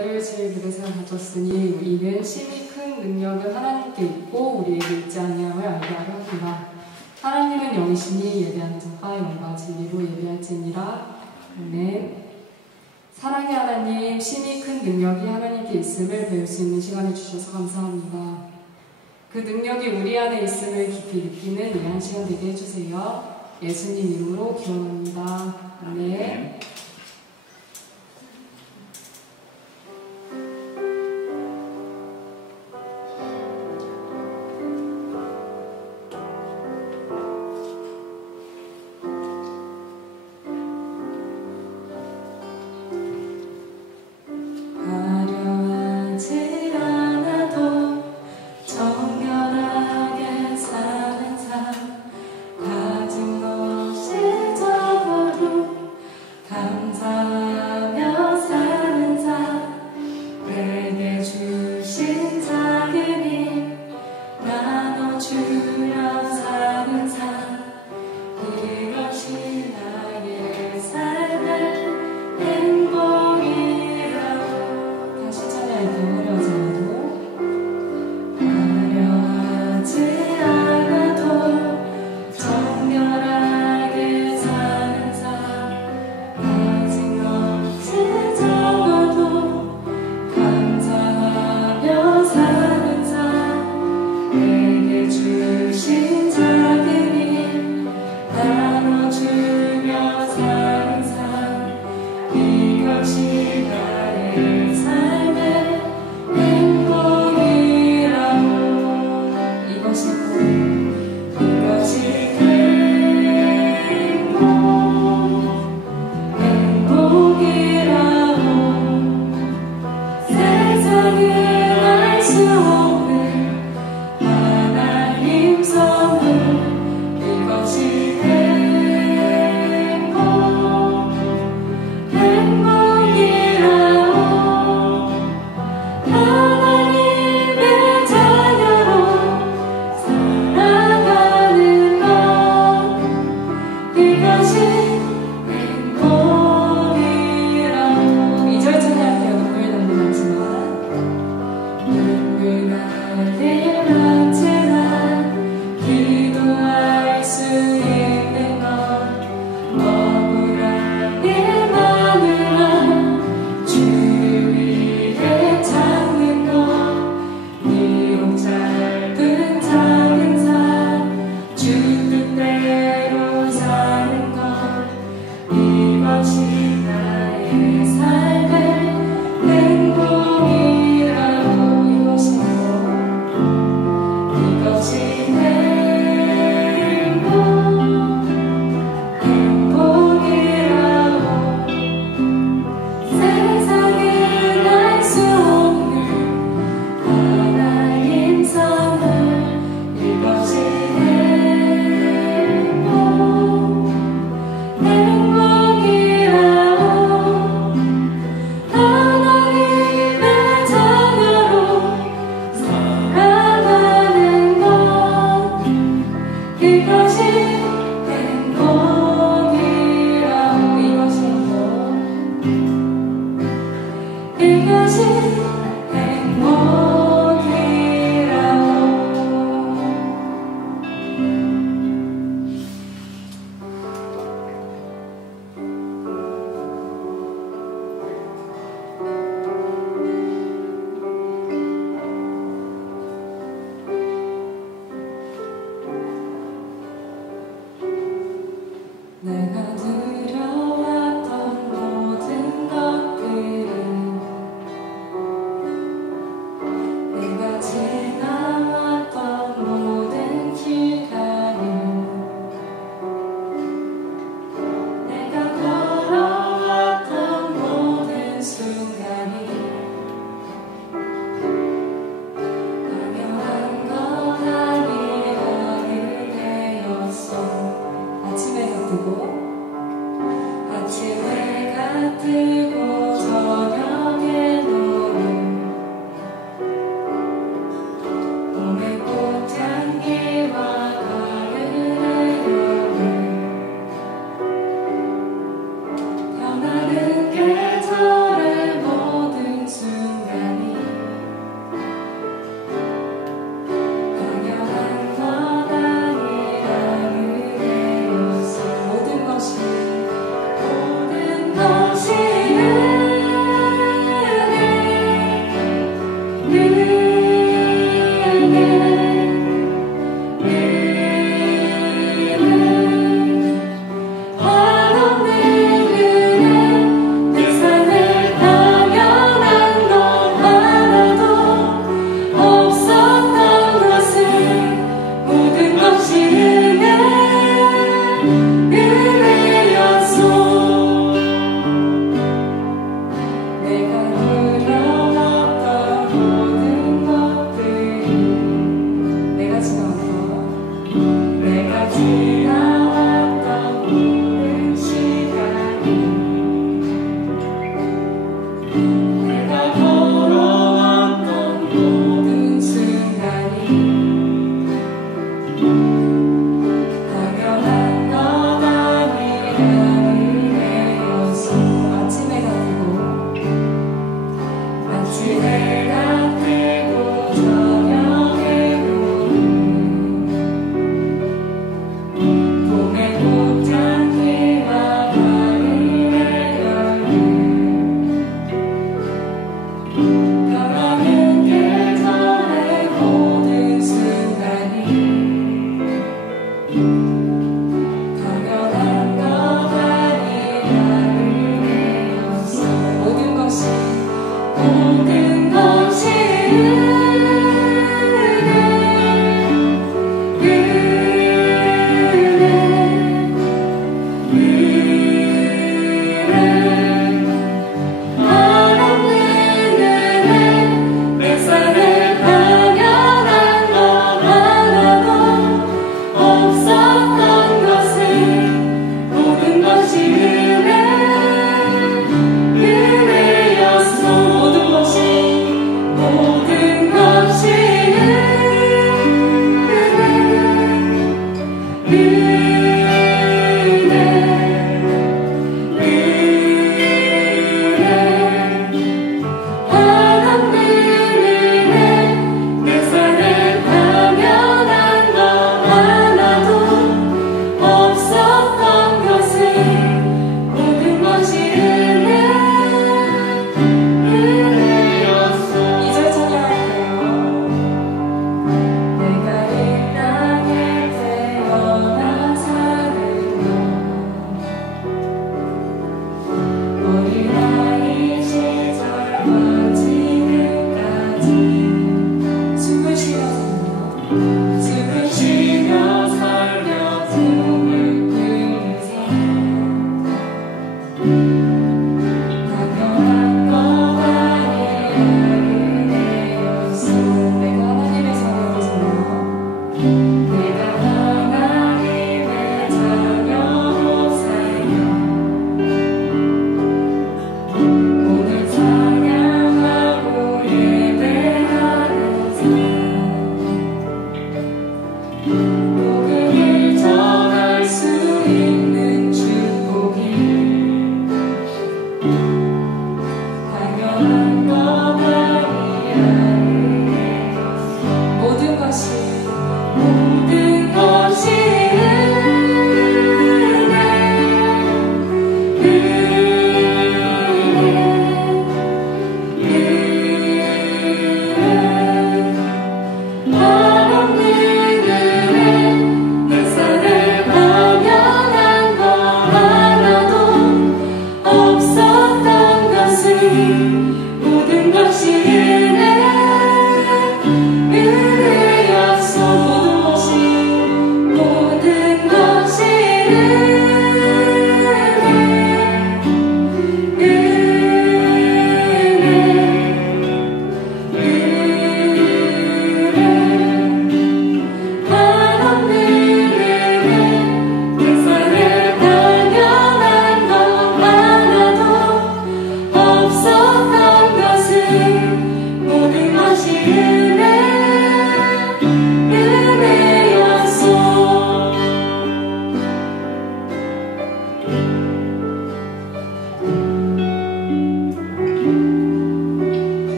교회를 지을 그릇을 가졌으니 이는 심히 큰 능력은 하나님께 있고 우리에게 있지 아니함을 알게 하려 합니다. 하나님은 영이시니 예배하는 자가 영과 진리로 예배할지니라. 아멘. 사랑의 하나님, 심히 큰 능력이 하나님께 있음을 배울 수 있는 시간을 주셔서 감사합니다. 그 능력이 우리 안에 있음을 깊이 느끼는 이 한 시간 되게 해주세요. 예수님 이름으로 기원합니다. 아멘. 변하는 계절의 모든 순간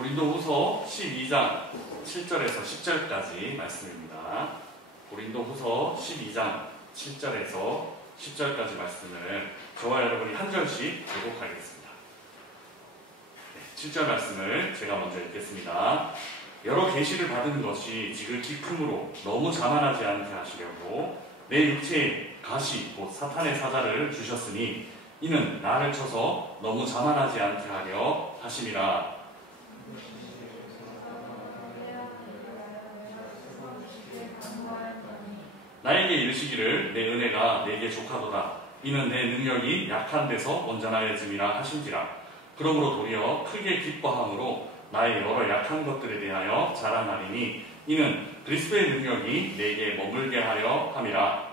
고린도후서 12장 7절에서 10절까지 말씀입니다. 고린도후서 12장 7절에서 10절까지 말씀을 저와 여러분이 한 절씩 교독하겠습니다. 7절 말씀을 제가 먼저 읽겠습니다. 여러 계시를 받은 것이 지극히 크므로 너무 자만하지 않게 하시려고 내 육체에 가시 곧 사탄의 사자를 주셨으니 이는 나를 쳐서 너무 자만하지 않게 하려 하심이라. 나에게 이르시기를 내 은혜가 내게 족하도다. 이는 내 능력이 약한 데서 온전하여짐이라 하신지라. 그러므로 도리어 크게 기뻐함으로 나의 여러 약한 것들에 대하여 자랑하리니 이는 그리스도의 능력이 내게 머물게 하려 함이라.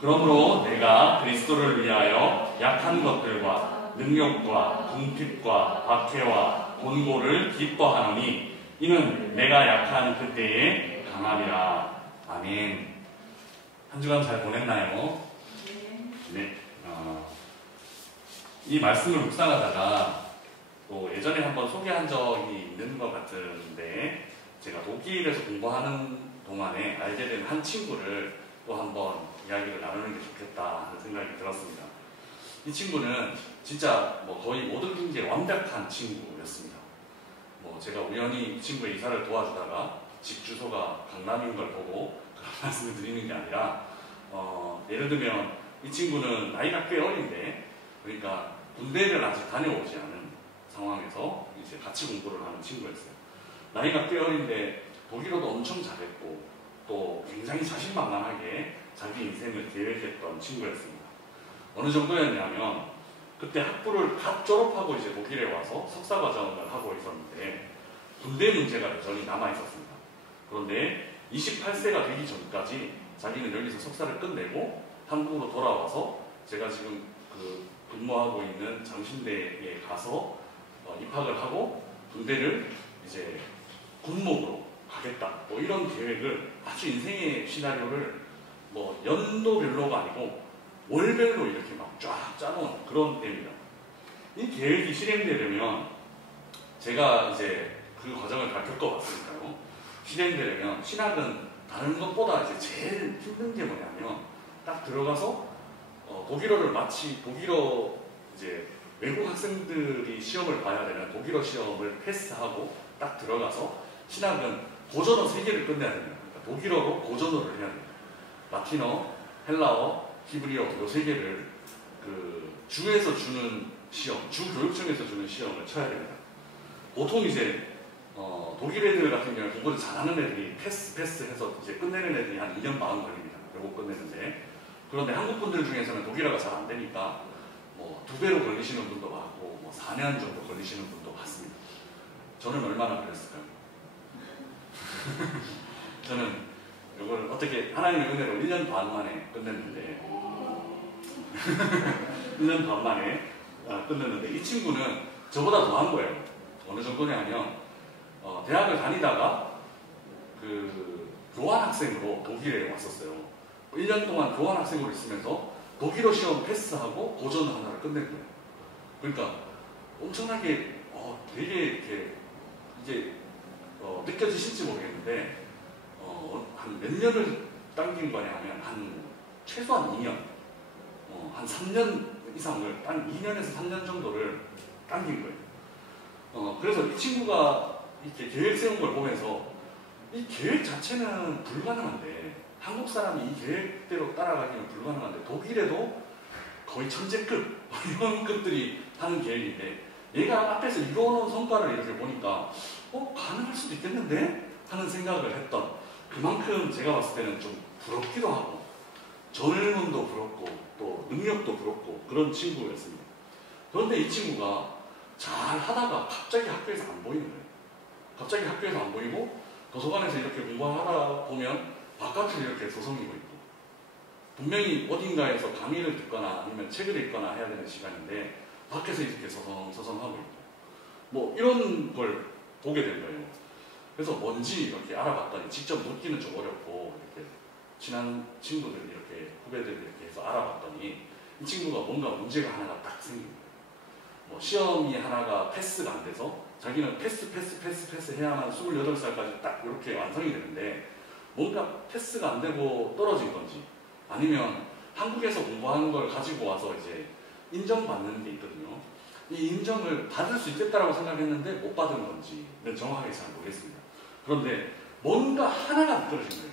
그러므로 내가 그리스도를 위하여 약한 것들과 능력과 궁핍과 박해와 곤고를 기뻐하노니 이는 내가 약한 그때에 강함이라. 아멘. 한 주간 잘 보냈나요? 네. 이 말씀을 묵상하다가 또 예전에 한번 소개한 적이 있는 것 같은데, 제가 독일에서 공부하는 동안에 알게 된 한 친구를 또 한번 이야기를 나누는 게 좋겠다 하는 생각이 들었습니다. 이 친구는 진짜 거의 모든 게 완벽한 친구였습니다. 제가 우연히 이 친구의 이사를 도와주다가 집 주소가 강남인 걸 보고 그런 말씀을 드리는 게 아니라, 예를 들면 이 친구는 나이가 꽤 어린데, 그러니까 군대를 아직 다녀오지 않은 상황에서 이제 같이 공부를 하는 친구였어요. 나이가 꽤 어린데 독일어도 엄청 잘했고 또 굉장히 자신만만하게 자기 인생을 계획했던 친구였습니다. 어느 정도였냐면, 그때 학부를 갓 졸업하고 이제 독일에 와서 석사 과정을 하고 있었는데 군대 문제가 여전히 남아 있었습니다. 그런데 28세가 되기 전까지 자기는 여기서 석사를 끝내고 한국으로 돌아와서 제가 지금 근무하고 있는 장신대에 가서 입학을 하고 군대를 이제 군목으로 가겠다, 이런 계획을, 아주 인생의 시나리오를 연도별로가 아니고 월별로 이렇게 막 쫙 짜놓은 그런 때입니다. 이 계획이 실행되려면, 제가 이제 그 과정을 다 겪어봤으니까요, 실행되려면 신학은 다른 것보다 이제 제일 힘든 게 뭐냐면, 딱 들어가서 독일어를 독일어 이제 외국 학생들이 시험을 봐야 되는 독일어 시험을 패스하고 딱 들어가서 신학은 고전어 3개를 끝내야 됩니다. 그러니까 독일어로 고전어를 해야 됩니다. 라틴어, 헬라어, 히브리어 이 3개를 주에서 주는 시험, 주 교육청에서 주는 시험을 쳐야 됩니다. 보통 이제 독일 애들 같은 경우는 공부를 잘하는 애들이 패스해서 이제 끝내는 애들이 한 2년 반 걸립니다. 요거 끝내는데, 그런데 한국 분들 중에서는 독일어가 잘 안 되니까 2배로 걸리시는 분도 많고 4년 정도 걸리시는 분도 많습니다. 저는 얼마나 걸렸을까요? 저는 이걸 어떻게 하나님의 은혜로 1년 반 만에 끝냈는데 1년 반 만에 끝냈는데, 이 친구는 저보다 더 한 거예요. 어느 정도냐면 대학을 다니다가 교환학생으로 독일에 왔었어요. 1년 동안 교환학생으로 있으면서 독일어 시험 패스하고 고전 하나를 끝낸 거예요. 그러니까 엄청나게 되게 이렇게 이제 느껴지실지 모르겠는데, 한 몇 년을 당긴 거냐 하면 최소한 2년, 한 3년 이상을, 한 2년에서 3년 정도를 당긴 거예요. 그래서 이 친구가 이렇게 계획 세운 걸 보면서 이 계획 자체는 불가능한데, 한국 사람이 이 계획대로 따라가기는 불가능한데 독일에도 거의 천재급 이런 급들이 하는 계획인데, 얘가 앞에서 이뤄놓은 성과를 이렇게 보니까 가능할 수도 있겠는데? 하는 생각을 했던, 그만큼 제가 봤을 때는 좀 부럽기도 하고 젊음도 부럽고 또 능력도 부럽고 그런 친구였습니다. 그런데 이 친구가 잘 하다가 갑자기 학교에서 안 보이는 거예요. 갑자기 학교에서 안 보이고 도서관에서 이렇게 공부하다 보면 바깥으로 이렇게 서성이고 있고, 분명히 어딘가에서 강의를 듣거나 아니면 책을 읽거나 해야 되는 시간인데 밖에서 이렇게 서성하고 있고, 이런 걸 보게 된 거예요. 그래서 뭔지 이렇게 알아봤더니, 직접 묻기는 좀 어렵고 이렇게 친한 친구들, 이렇게 후배들 이렇게 해서 알아봤더니 이 친구가 뭔가 문제가 하나가 딱 생긴 거예요. 시험이 하나가 패스가 안 돼서 자기는 패스 해야만 28살까지 딱 이렇게 완성이 되는데, 뭔가 패스가 안 되고 떨어진 건지, 아니면 한국에서 공부하는 걸 가지고 와서 이제 인정받는 게 있거든요. 이 인정을 받을 수 있겠다라고 생각했는데 못 받은 건지는 정확하게 잘 모르겠습니다. 그런데 뭔가 하나가 미끄러진 거예요.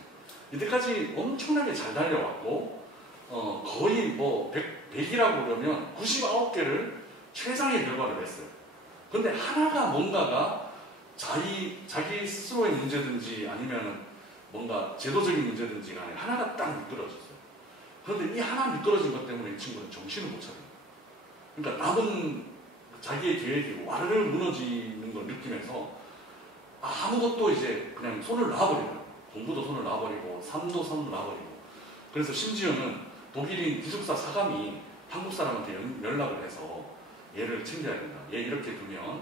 이때까지 엄청나게 잘 달려왔고 거의 100이라고 그러면 99개를 최상의 결과를 냈어요. 그런데 하나가 뭔가가 자기 스스로의 문제든지 아니면 뭔가 제도적인 문제든지 간에 하나가 딱 미끄러졌어요. 그런데 이 하나 미끄러진 것 때문에 이 친구는 정신을 못 차려요. 그러니까 남은 자기의 계획이 와르르 무너지는 걸 느끼면서 아무것도 이제 그냥 손을 놔버리고, 공부도 손을 놔버리고, 삶도 손을 놔버리고. 그래서 심지어는 독일인 기숙사 사감이 한국 사람한테 연락을 해서 얘를 챙겨야 된다. 얘 이렇게 두면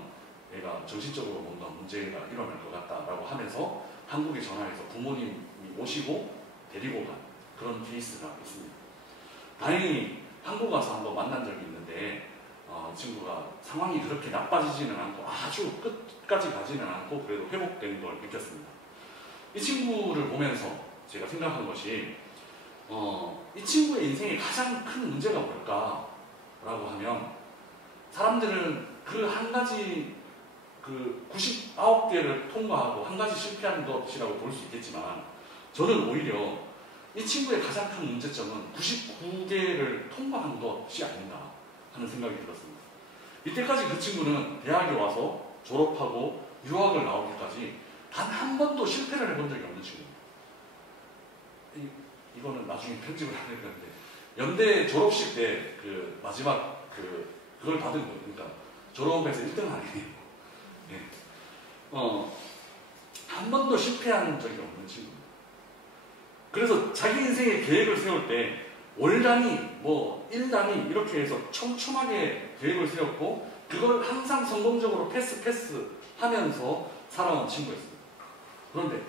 얘가 정신적으로 뭔가 문제가 일어날 것 같다라고 하면서 한국에 전화해서 부모님이 오시고 데리고 간 그런 케이스가 있습니다. 다행히 한국 와서 한번 만난 적이 있는데 친구가 상황이 그렇게 나빠지지는 않고 아주 끝까지 가지는 않고 그래도 회복된 걸 느꼈습니다. 이 친구를 보면서 제가 생각한 것이 이 친구의 인생의 가장 큰 문제가 뭘까라고 하면 사람들은 그 한 가지 그 99개를 통과하고 한 가지 실패한 것이라고 볼 수 있겠지만 저는 오히려 이 친구의 가장 큰 문제점은 99개를 통과한 것이 아닌가 하는 생각이 들었습니다. 이때까지 그 친구는 대학에 와서 졸업하고 유학을 나오기까지 단 한 번도 실패를 해본 적이 없는 친구입니다. 이거는 나중에 편집을 해야 되는데 연대 졸업식 때 그 마지막 그걸 받은 거예요. 그러니까 졸업에서 1등 하게 돼요. 네. 한 번도 실패한 적이 없는 친구입니다. 그래서 자기 인생의 계획을 세울 때 월 단위, 뭐 1 단위 이렇게 해서 촘촘하게 계획을 세웠고 그걸 항상 성공적으로 패스 하면서 살아온 친구였습니다. 그런데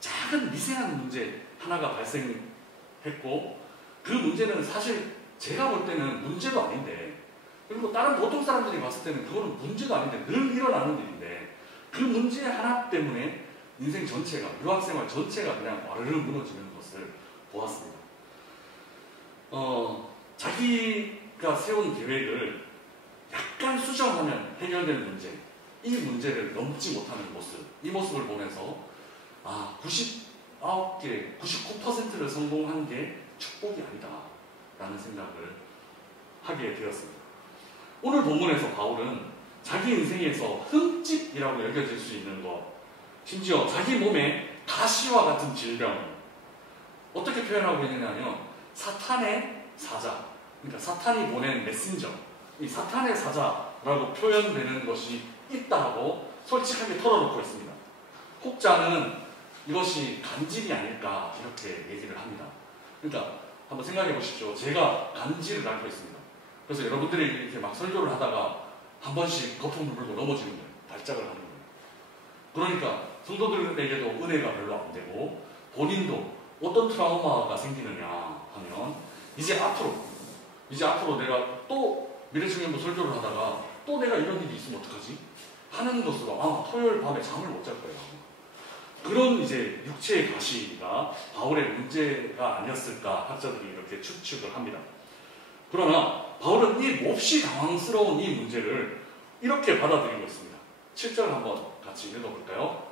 작은 미세한 문제 하나가 발생했고 그 문제는 사실 제가 볼 때는 문제도 아닌데 그리고 다른 보통 사람들이 봤을 때는 그거는 문제도 아닌데 늘 일어나는 일인데 그 문제 하나 때문에 인생 전체가 유학생활 전체가 그냥 와르르 무너지는 것을 보았습니다. 자기가 세운 계획을 약간 수정하면 해결될 문제, 이 문제를 넘지 못하는 모습, 이 모습을 보면서 99개, 99%를 성공한 게 축복이 아니다 라는 생각을 하게 되었습니다. 오늘 본문에서 바울은 자기 인생에서 흠집이라고 여겨질 수 있는 것, 심지어 자기 몸에 가시와 같은 질병, 어떻게 표현하고 있느냐면 사탄의 사자, 그러니까 사탄이 보낸 메신저, 이 사탄의 사자라고 표현되는 것이 있다고 솔직하게 털어놓고 있습니다. 혹자는 이것이 간질이 아닐까 이렇게 얘기를 합니다. 그러니까 한번 생각해 보십시오. 제가 간질을 앓고 있습니다. 그래서 여러분들이 이렇게 막 설교를 하다가 한 번씩 거품을 불고 넘어지는 거예요. 발작을 하는 거예요. 그러니까 성도들에게도 은혜가 별로 안 되고 본인도 어떤 트라우마가 생기느냐 하면 이제 앞으로 내가 또 미래청년부 설교를 하다가 또 내가 이런 일이 있으면 어떡하지? 하는 것으로 토요일 밤에 잠을 못 잘 거예요. 그런 이제 육체의 가시가 바울의 문제가 아니었을까 학자들이 이렇게 추측을 합니다. 그러나 바울은 이 몹시 당황스러운 이 문제를 이렇게 받아들이고 있습니다. 7절 한번 같이 읽어볼까요?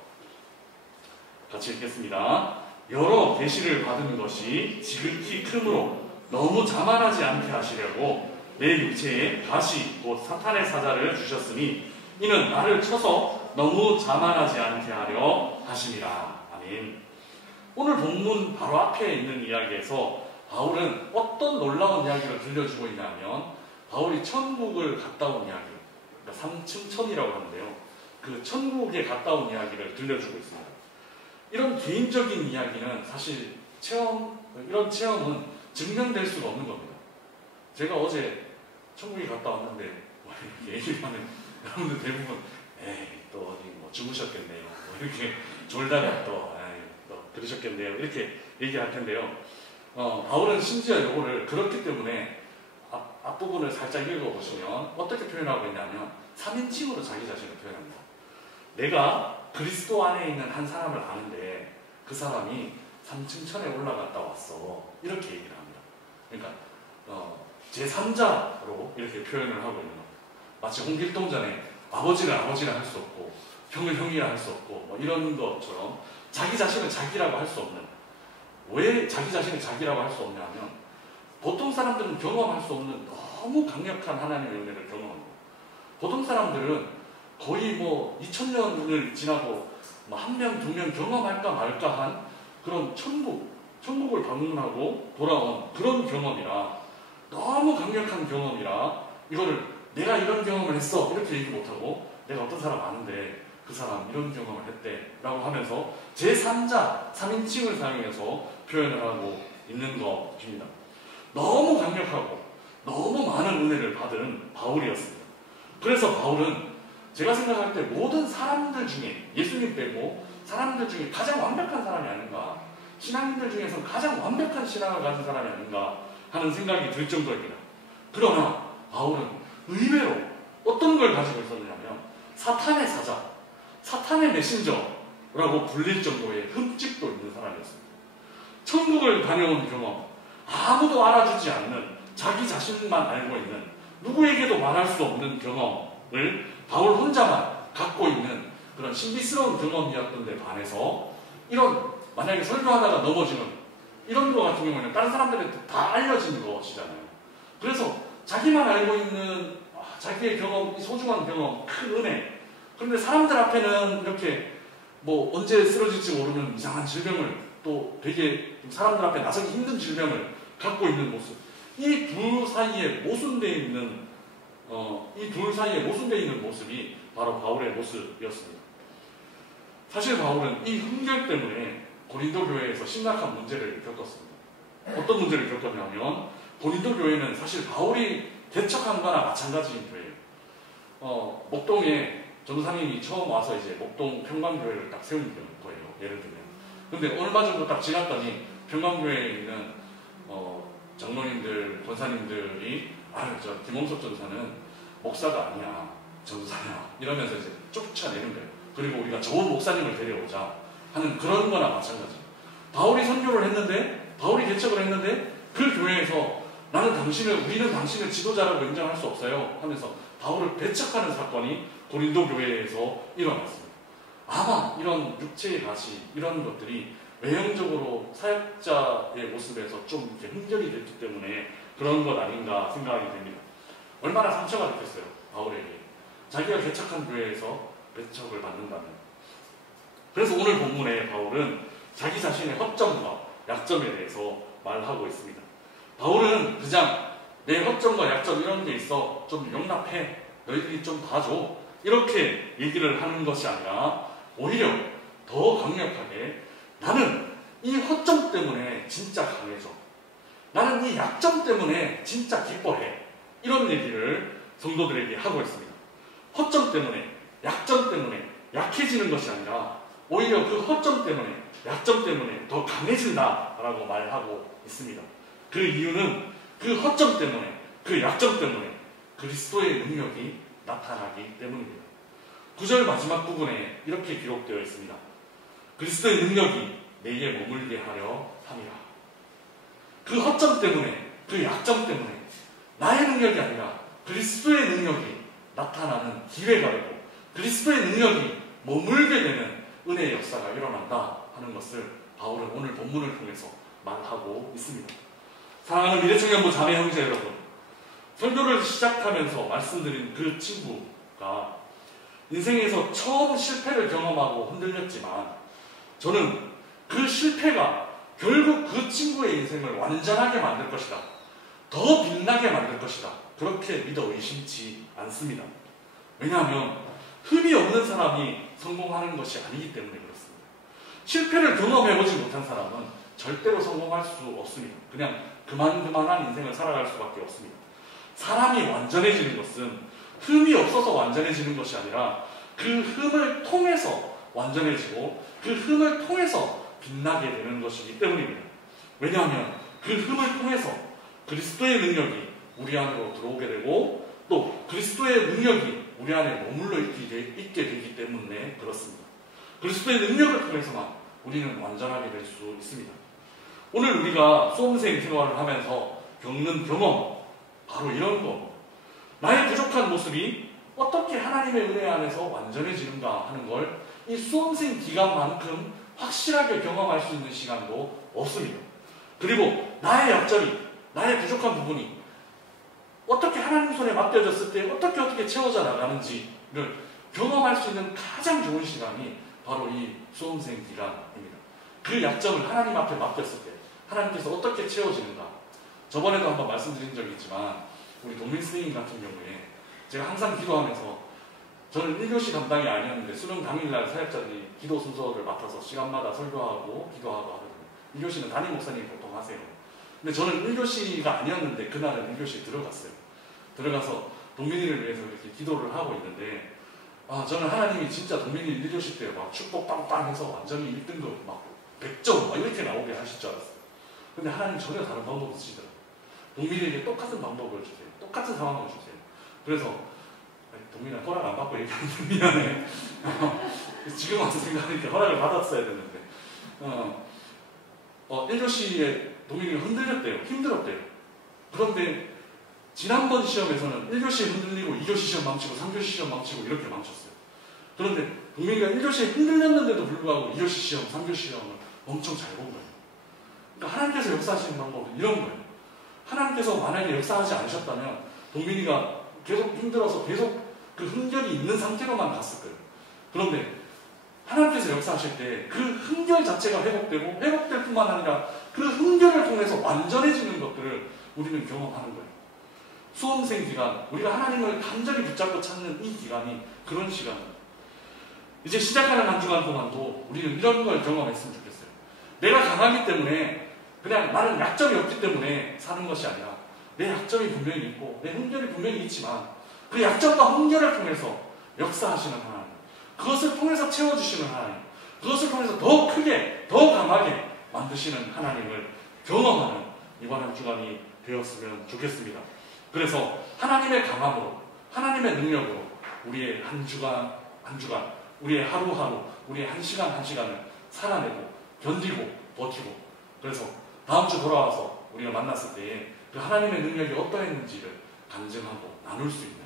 같이 읽겠습니다. 여러 계시를 받은 것이 지극히 크므로 너무 자만하지 않게 하시려고 내 육체에 가시 곧 사탄의 사자를 주셨으니 이는 나를 쳐서 너무 자만하지 않게 하려 하심이라. 아멘. 오늘 본문 바로 앞에 있는 이야기에서 바울은 어떤 놀라운 이야기를 들려주고 있냐면 바울이 천국을 갔다 온 이야기, 그러니까 삼층천이라고 하는데요. 그 천국에 갔다 온 이야기를 들려주고 있습니다. 이런 개인적인 이야기는 사실 이런 체험은 증명될 수가 없는 겁니다. 제가 어제 천국에 갔다 왔는데 얘기를 하면 여러분들 대부분 또 어디 뭐 주무셨겠네요. 뭐 이렇게 졸다가 또 그러셨겠네요. 이렇게 얘기할 텐데요. 바울은 심지어 이거를 그렇기 때문에 앞부분을 살짝 읽어보시면 어떻게 표현하고 있냐면 3인칭으로 자기 자신을 표현합니다. 내가 그리스도 안에 있는 한 사람을 아는데 그 사람이 3층 천에 올라갔다 왔어. 이렇게 얘기를 합니다. 그러니까 제3자로 이렇게 표현을 하고 있는 겁니다. 마치 홍길동전에 아버지를 할 수 없고 형을 형이라 할 수 없고 뭐 이런 것처럼 자기 자신을 자기라고 할 수 없는, 왜 자기 자신을 자기라고 할 수 없냐면 보통 사람들은 경험할 수 없는 너무 강력한 하나님의 은혜를 경험합니다. 보통 사람들은 거의 뭐 2000년을 지나고 뭐 1명, 2명 경험할까 말까 한 그런 천국 천국을 방문하고 돌아온 그런 경험이라, 너무 강력한 경험이라 이거를 내가 이런 경험을 했어 이렇게 얘기 못하고 내가 어떤 사람 아는데 그 사람 이런 경험을 했대 라고 하면서 제3자 3인칭을 사용해서 표현을 하고 있는 것입니다. 너무 강력하고 너무 많은 은혜를 받은 바울이었습니다. 그래서 바울은 제가 생각할 때 모든 사람들 중에, 예수님 빼고 사람들 중에 가장 완벽한 사람이 아닌가, 신앙인들 중에서 가장 완벽한 신앙을 가진 사람이 아닌가 하는 생각이 들 정도입니다. 그러나 바울은 의외로 어떤 걸 가지고 있었느냐면 사탄의 사자, 사탄의 메신저라고 불릴 정도의 흠집도 있는 사람이었습니다. 천국을 다녀온 경험, 아무도 알아주지 않는 자기 자신만 알고 있는, 누구에게도 말할 수 없는 경험을 바울 혼자만 갖고 있는 그런 신비스러운 경험이었던데 반해서, 이런 만약에 설교하다가 넘어지는 이런 거 같은 경우에는 다른 사람들한테 다 알려지는 것이잖아요. 그래서 자기만 알고 있는 자기의 경험, 소중한 경험, 큰 은혜. 그런데 사람들 앞에는 이렇게 뭐 언제 쓰러질지 모르는 이상한 질병을, 또 되게 사람들 앞에 나서기 힘든 질병을 갖고 있는 모습. 이 둘 사이에 모순되어 있는 모습이 바로 바울의 모습이었습니다. 사실 바울은 이 흠결 때문에 고린도 교회에서 심각한 문제를 겪었습니다. 어떤 문제를 겪었냐면, 고린도 교회는 사실 바울이 개척한 거나 마찬가지인 교회예요. 목동에 전도사님이 처음 와서 이제 목동 평강교회를 딱 세운 거예요. 예를 들면. 근데 얼마 정도 딱 지났더니 평강교회에 있는 장로님들, 권사님들이 저 김홍석 전사는 목사가 아니야, 전도사야 이러면서 이제 쫓아내는 거예요. 그리고 우리가 좋은 목사님을 데려오자 하는 그런 거나 마찬가지. 바울이 선교를 했는데, 바울이 개척을 했는데 그 교회에서 우리는 당신을 지도자라고 인정할 수 없어요 하면서 바울을 배척하는 사건이 고린도 교회에서 일어났습니다. 아마 이런 육체의 가시, 이런 것들이 외형적으로 사역자의 모습에서 좀 이렇게 흠결이 됐기 때문에 그런 것 아닌가 생각이 됩니다. 얼마나 상처가 됐겠어요, 바울에게. 자기가 개척한 교회에서 배척을 받는다면. 그래서 오늘 본문에 바울은 자기 자신의 허점과 약점에 대해서 말하고 있습니다. 바울은 그냥 내 허점과 약점 이런 게 있어, 좀 용납해, 너희들이 좀 봐줘, 이렇게 얘기를 하는 것이 아니라 오히려 더 강력하게 나는 이 허점 때문에 진짜 강해져, 나는 이 약점 때문에 진짜 기뻐해, 이런 얘기를 성도들에게 하고 있습니다. 허점 때문에, 약점 때문에 약해지는 것이 아니라 오히려 그 허점 때문에, 약점 때문에 더 강해진다라고 말하고 있습니다. 그 이유는 그 허점 때문에, 그 약점 때문에 그리스도의 능력이 나타나기 때문입니다. 9절 마지막 부분에 이렇게 기록되어 있습니다. 그리스도의 능력이 내게 머물게 하려 함이라. 그 허점 때문에, 그 약점 때문에 나의 능력이 아니라 그리스도의 능력이 나타나는 기회가 되고 그리스도의 능력이 머물게 되는 은혜의 역사가 일어난다 하는 것을 바울은 오늘 본문을 통해서 말하고 있습니다. 사랑하는 미래청년부 자매 형제 여러분, 설교를 시작하면서 말씀드린 그 친구가 인생에서 처음 실패를 경험하고 흔들렸지만, 저는 그 실패가 결국 그 친구의 인생을 완전하게 만들 것이다, 더 빛나게 만들 것이다, 그렇게 믿어 의심치 않습니다. 왜냐하면 흠이 없는 사람이 성공하는 것이 아니기 때문에 그렇습니다. 실패를 경험해보지 못한 사람은 절대로 성공할 수 없습니다. 그냥 그만한 인생을 살아갈 수밖에 없습니다. 사람이 완전해지는 것은 흠이 없어서 완전해지는 것이 아니라 그 흠을 통해서 완전해지고 그 흠을 통해서 빛나게 되는 것이기 때문입니다. 왜냐하면 그 흠을 통해서 그리스도의 능력이 우리 안으로 들어오게 되고 또 그리스도의 능력이 우리 안에 머물러 있게 되기 때문에 그렇습니다. 그리스도의 능력을 통해서만 우리는 완전하게 될 수 있습니다. 오늘 우리가 수험생 생활을 하면서 겪는 경험, 바로 이런 거, 나의 부족한 모습이 어떻게 하나님의 은혜 안에서 완전해지는가 하는 걸 이 수험생 기간만큼 확실하게 경험할 수 있는 시간도 없습니다. 그리고 나의 약점이, 나의 부족한 부분이 어떻게 하나님 손에 맡겨졌을 때 어떻게 채워져 나가는지를 경험할 수 있는 가장 좋은 시간이 바로 이 수험생 기간입니다. 그 약점을 하나님 앞에 맡겼을 때, 하나님께서 어떻게 채워지는가. 저번에도 한번 말씀드린 적이 있지만 우리 동민 스님 같은 경우에 제가 항상 기도하면서, 저는 1교시 담당이 아니었는데 수능 당일날 사역자들이 기도 순서를 맡아서 시간마다 설교하고 기도하고 하거든요. 1교시는 담임 목사님이 보통 하세요. 근데 저는 1교시가 아니었는데 그날은 1교시에 들어갔어요. 들어가서 동민이를 위해서 이렇게 기도를 하고 있는데, 저는 하나님이 진짜 동민이 1교시 때 막 축복 빵빵 해서 완전히 1등급 막 100점 막 이렇게 나오게 하실 줄 알았어요. 근데 하나님 전혀 다른 방법을 쓰시더라고요. 동민이에게 똑같은 방법을 주세요. 똑같은 상황을 주세요. 그래서 동민아 허락 안 받고 얘기하는데 미안해. 지금 와서 생각하니까 허락을 받았어야 되는데 1교시에 동민이가 흔들렸대요. 힘들었대요. 그런데 지난번 시험에서는 1교시에 흔들리고 2교시 시험 망치고 3교시 시험 망치고 이렇게 망쳤어요. 그런데 동민이가 1교시에 흔들렸는데도 불구하고 2교시 시험, 3교시 시험을 엄청 잘 본 거예요. 그러니까 하나님께서 역사하시는 방법은 이런 거예요. 하나님께서 만약에 역사하지 않으셨다면 동민이가 계속 힘들어서 계속 그 흥결이 있는 상태로만 갔을 거예요. 그런데 하나님께서 역사하실 때 그 흥결 자체가 회복되고, 회복될 뿐만 아니라 그 흥결을 통해서 완전해지는 것들을 우리는 경험하는 거예요. 수험생 기간, 우리가 하나님을 간절히 붙잡고 찾는 이 기간이 그런 시간입니다. 이제 시작하는 한 주간 동안도 우리는 이런 걸 경험했으면 좋겠어요. 내가 강하기 때문에, 그냥 나는 약점이 없기 때문에 사는 것이 아니라 내 약점이 분명히 있고 내 흥결이 분명히 있지만 그 약점과 흥결을 통해서 역사하시는 하나님, 그것을 통해서 채워주시는 하나님, 그것을 통해서 더 크게 더 강하게 만드시는 하나님을 경험하는 이번 한 주간이 되었으면 좋겠습니다. 그래서 하나님의 강함으로, 하나님의 능력으로 우리의 한 주간 우리의 하루하루, 우리의 한 시간 한 시간을 살아내고 견디고 버티고, 그래서 다음 주 돌아와서 우리가 만났을 때에 그 하나님의 능력이 어떠했는지를 간증하고 나눌 수 있는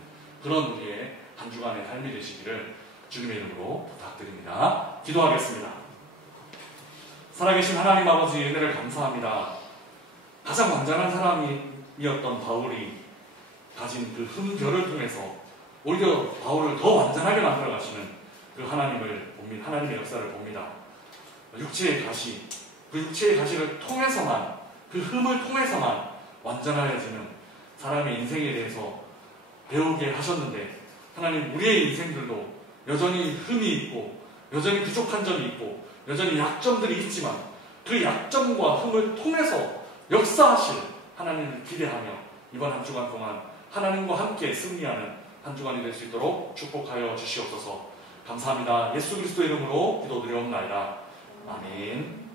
그런 우리의 한 주간의 삶이 되시기를 주님의 이름으로 부탁드립니다. 기도하겠습니다. 살아계신 하나님 아버지, 은혜를 감사합니다. 가장 완전한 사람이었던 바울이 가진 그 흠결을 통해서 오히려 바울을 더 완전하게 만들어 가시는 그 하나님을 봅니다. 하나님의 역사를 봅니다. 육체의 가시, 그 육체의 가시를 통해서만, 그 흠을 통해서만 완전해지는 사람의 인생에 대해서 배우게 하셨는데, 하나님 우리의 인생들도 여전히 흠이 있고 여전히 부족한 점이 있고 여전히 약점들이 있지만 그 약점과 흠을 통해서 역사하실 하나님을 기대하며 이번 한 주간 동안 하나님과 함께 승리하는 한 주간이 될 수 있도록 축복하여 주시옵소서. 감사합니다. 예수 그리스도의 이름으로 기도드리옵나이다. 아멘.